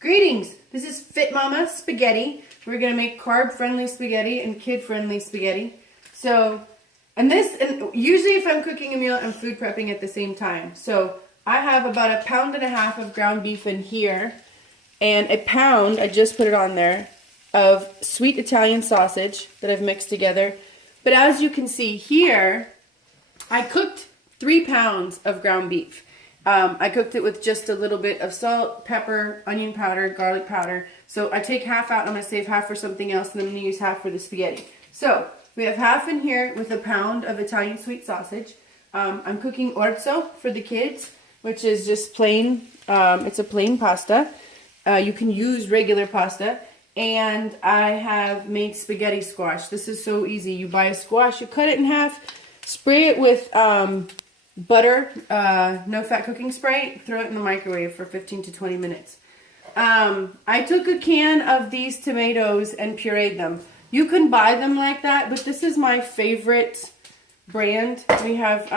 Greetings! This is Fit Mama Spaghetti. We're going to make carb-friendly spaghetti and kid-friendly spaghetti. And usually if I'm cooking a meal, I'm food prepping at the same time. So I have about 1.5 pounds of ground beef in here, and 1 pound, I just put it on there, of sweet Italian sausage that I've mixed together. But as you can see here, I cooked 3 pounds of ground beef. I cooked it with just a little bit of salt, pepper, onion powder, garlic powder. So I take half out, and I'm going to save half for something else, and then I'm going to use half for the spaghetti. So we have half in here with 1 pound of Italian sweet sausage. I'm cooking orzo for the kids, which is just plain, it's a plain pasta. You can use regular pasta. And I have made spaghetti squash. This is so easy. You buy a squash, you cut it in half, spray it with butter, no fat cooking spray, throw it in the microwave for 15 to 20 minutes. I took a can of these tomatoes and pureed them. You can buy them like that, but this is my favorite brand. We have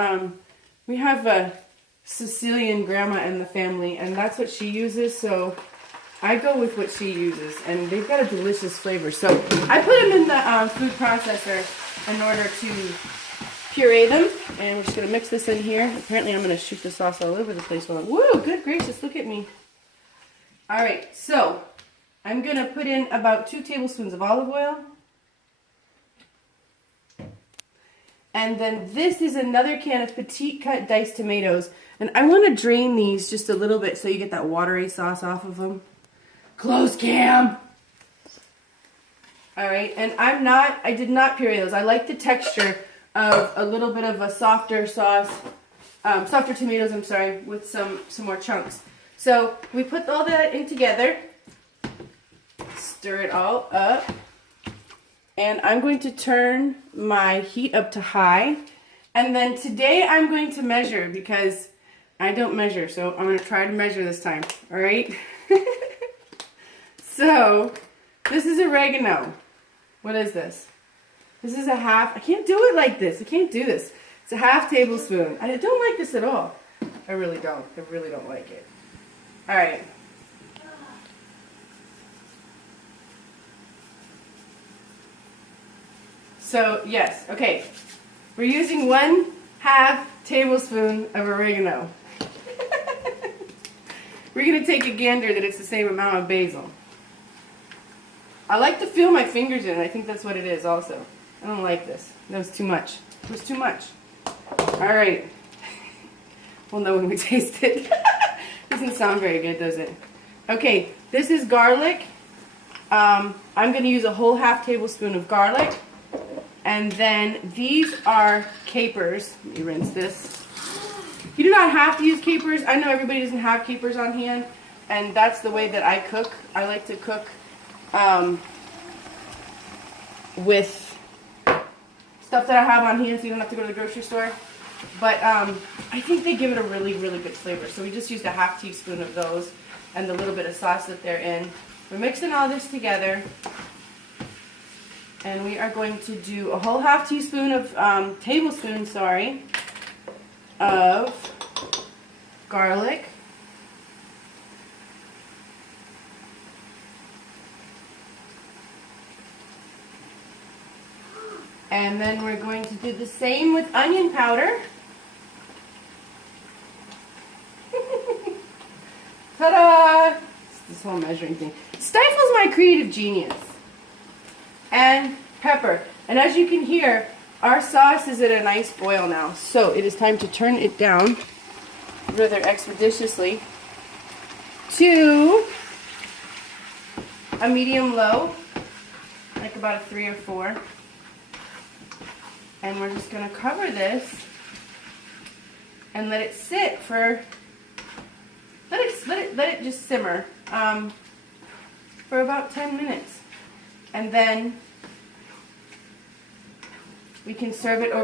a Sicilian grandma in the family, and that's what she uses, so I go with what she uses, and they've got a delicious flavor. So I put them in the food processor in order to puree them, and we're just going to mix this in here. Apparently I'm going to shoot the sauce all over the place. Woo, good gracious, look at me. Alright, so I'm going to put in about 2 tablespoons of olive oil. And then this is another can of petite cut diced tomatoes. And I want to drain these just a little bit so you get that watery sauce off of them. Close cam! Alright, and I did not puree those. I like the texture of a little bit of a softer sauce, softer tomatoes, I'm sorry, with some more chunks. So we put all that in together, stir it all up, and I'm going to turn my heat up to high. And then today I'm going to measure because I don't measure, so I'm going to try to measure this time, alright? So, this is oregano. What is this? This is a half. I can't do it like this. I can't do this. It's a half tablespoon. I don't like this at all. I really don't. I really don't like it. Alright. So, yes. Okay. We're using 1/2 tablespoon of oregano. We're going to take a gander that it's the same amount of basil. I like to feel my fingers in it. I think that's what it is also. I don't like this. That was too much. It was too much. Alright. We'll know when we taste it. Doesn't sound very good, does it? Okay, this is garlic. I'm going to use a whole 1/2 tablespoon of garlic. And then these are capers. Let me rinse this. You do not have to use capers. I know everybody doesn't have capers on hand. And that's the way that I cook. I like to cook with stuff that I have on hand so you don't have to go to the grocery store. But I think they give it a really, really good flavor. So we just used a 1/2 teaspoon of those and the little bit of sauce that they're in. We're mixing all this together. And we are going to do a whole 1/2 teaspoon of, tablespoon, sorry, of garlic. And then we're going to do the same with onion powder. Ta-da! This whole measuring thing stifles my creative genius. And pepper. And as you can hear, our sauce is at a nice boil now. So it is time to turn it down rather expeditiously to a medium-low, like about a 3 or 4. And we're just going to cover this and let it sit for, let it just simmer for about 10 minutes. And then we can serve it over.